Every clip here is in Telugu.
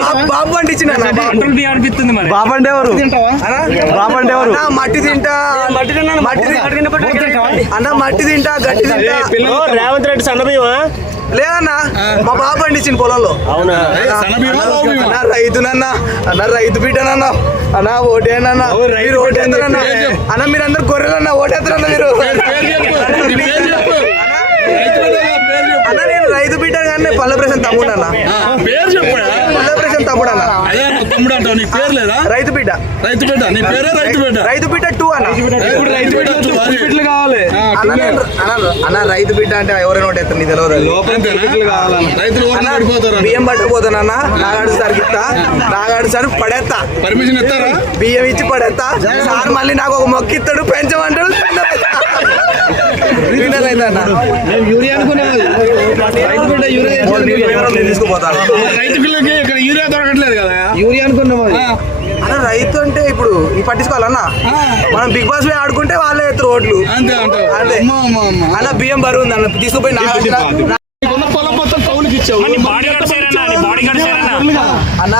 బాబు- బాబు. అంటే ఎవరు? బాబు అంటే ఎవరు? మట్టి తింటా మట్టి తింటా మట్టి తింటా అన్న మట్టి తింటా గట్టి తింటా. రేవంత్ రెడ్డి సన్నబియ్యమా లేదన్నా మా బాబు పండించిన పొలంలో. అవునా? అన్న రైతునన్న అన్న రైతు బిడ్డనన్న అన్న ఓటేనన్న మీరు ఓటేస్తారన్న. అన్న మీరు అందరు గొర్రెలన్న ఓటేస్తారన్న మీరు అన్న నేను రైతు బిడ్డ కానీ పల్లె పేరు అదే తమ్ముడు అంటావు పేరు లేదా రైతు బిడ్డ. రైతు బిడ్డ నీ పేరే రైతు బిడ్డ. రైతు బిడ్డ టూ అన్న? రైతు బిడ్డ అది. కావాలి. అన్న నేను- అన్న అన్న రైతు బిడ్డ అంటే ఎవరైనా ఓటేస్తారు నీ తెలియదు అంతేనా? రైతులు ఓట్లు అన్న బియ్యం నాగాడు సార్కి ఇస్తా. నాగాడు సార్ పడేస్తా పర్మిషన్ ఇస్తారా? బియ్యం ఇచ్చి పడేస్తా సార్ మళ్ళీ నాకు ఒక మొక్క ఇస్తాడు పెంచమంటాడు. యూరియా రైతు బిడ్డ యూరియా నేను తీసుకుపోతాను. రైతులకి ఇక్కడ యూరియా దొరకట్లేదు కదా. యూరియా అనుకున్నాం ఆ, అన్న రైతు అంటే ఇప్పుడు ఈ పట్టించుకోవాలన్న? మనం బిగ్ బాస్ పోయి ఆడుకుంటే వాళ్ళే అంతే అంతే. అమ్మ అమ్మ అన్న బియ్యం బరువు ఉంది అన్న తీసుకుపోయి పొలం మొత్తం ఇచ్చావు. అన్న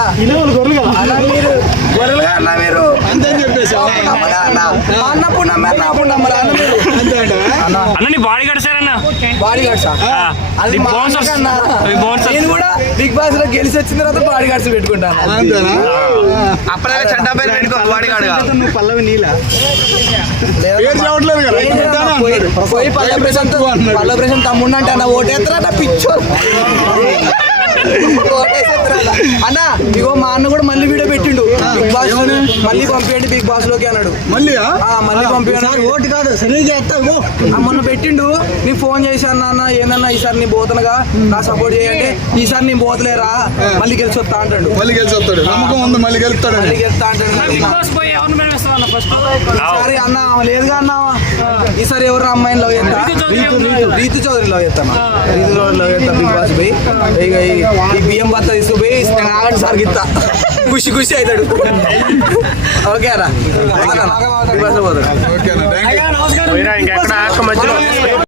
అన్న మీరు గొర్రెలుగా అన్న మీరు అంతే అని చెప్పేసావు నమ్మరా అన్న మా నా అన్న బాడీ గార్డ్ బాడీ అది బౌన్సర్స్ బౌన్సర్స్ నేను కూడా బిగ్ బాస్లో గెలిచి వచ్చిన తర్వాత బాడీ గార్డ్స్ పెట్టుకుంటాను. అంతేనా? అప్పుడే చట్టా పేరు పెట్టుకో బాడీ గార్డ్ నువ్వు పల్లవి అంటున్నాడు. పోయి పల్లె ప్రశాంత్ పల్లె ప్రశాంత్ తమ్ముడు అంటే అన్న ఓటేస్తారా పిచ్చో అన్న ఇగో మా అన్న కూడా మళ్ళీ పంపించండి బిగ్ బాస్లోకి అన్నాడు. మళ్ళీ ఆ, మళ్ళీ పంపించాను ఓటు కాదు సరే చేస్తావు మొన్న పెట్టిండు. నీ ఫోన్ చేశాను అన్న ఏందన్నా ఈసారి నీ పోతనగా నా సపోర్ట్ చేయంటే ఈసారి నీ పోతలేరా మళ్ళీ గెలిచి వస్తా అంటాడు. మళ్ళీ గెలిచి వస్తాడు నమ్మకం ఉంది మళ్ళీ గెలుస్తాడు మళ్ళీ గెలుస్తా అంటాడు అన్న ఫస్ట్ ఈసారి అన్న లేదుగా అన్న? ఈసారి ఎవరు అమ్మాయిని లవ్ చేస్తా? రీతు చౌదరి లవ్ చేస్తాను రీతు చౌదరి లవ్ చేస్తా బిగ్ బాస్ పోయి. ఇక ఈ- ఈ బియ్యం బత్త తీసుకుపోయి ఆగండి సార్ గిత్తా ఖుషి ఖుషి అవుతాడు. ఓకే లో పోతాడు